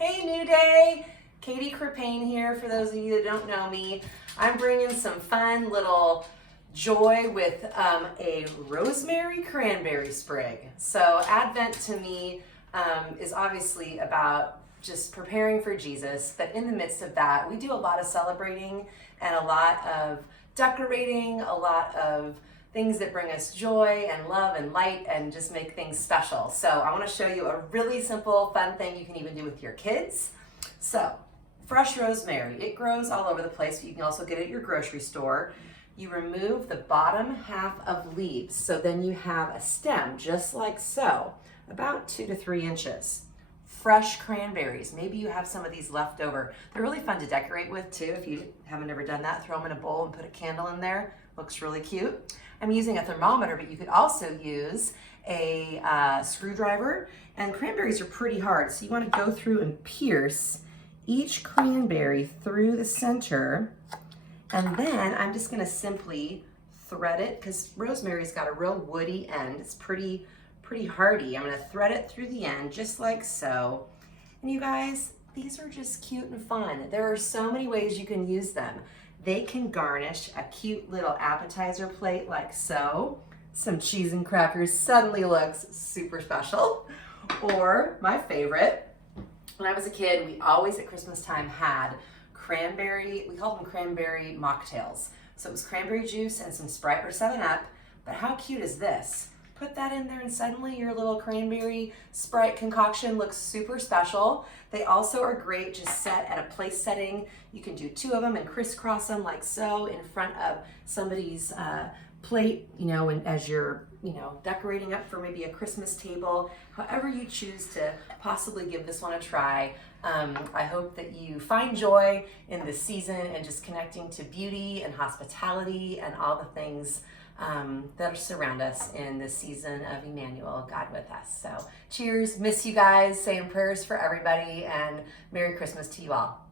Hey, New Day! Katy Krippaehne here, for those of you that don't know me. I'm bringing some fun little joy with a rosemary cranberry sprig. So Advent to me is obviously about just preparing for Jesus, but in the midst of that, we do a lot of celebrating and a lot of decorating, a lot of things that bring us joy and love and light and just make things special. So I want to show you a really simple, fun thing you can even do with your kids. So fresh rosemary, it grows all over the place, but you can also get it at your grocery store. You remove the bottom half of leaves, so then you have a stem just like so, about 2 to 3 inches. Fresh cranberries, maybe you have some of these left over. They're really fun to decorate with too. If you haven't ever done that, throw them in a bowl and put a candle in there. Looks really cute. I'm using a thermometer, but you could also use a screwdriver, and cranberries are pretty hard, so you want to go through and pierce each cranberry through the center, and then I'm just going to simply thread it, because rosemary's got a real woody end. It's pretty hardy. I'm going to thread it through the end just like so. And you guys, these are just cute and fun. There are so many ways you can use them. They can garnish a cute little appetizer plate like so. Some cheese and crackers suddenly looks super special. Or my favorite, when I was a kid, we always at Christmas time had cranberry, we called them cranberry mocktails. So it was cranberry juice and some Sprite or 7-Up, but how cute is this? Put that in there and suddenly your little cranberry Sprite concoction looks super special. They also are great just set at a place setting. You can do 2 of them and crisscross them like so in front of somebody's plate, and as you're, decorating up for maybe a Christmas table. However you choose to possibly give this one a try. I hope that you find joy in this season and just connecting to beauty and hospitality and all the things that surround us in this season of Emmanuel, God with us. So cheers, miss you guys, saying prayers for everybody, and Merry Christmas to you all.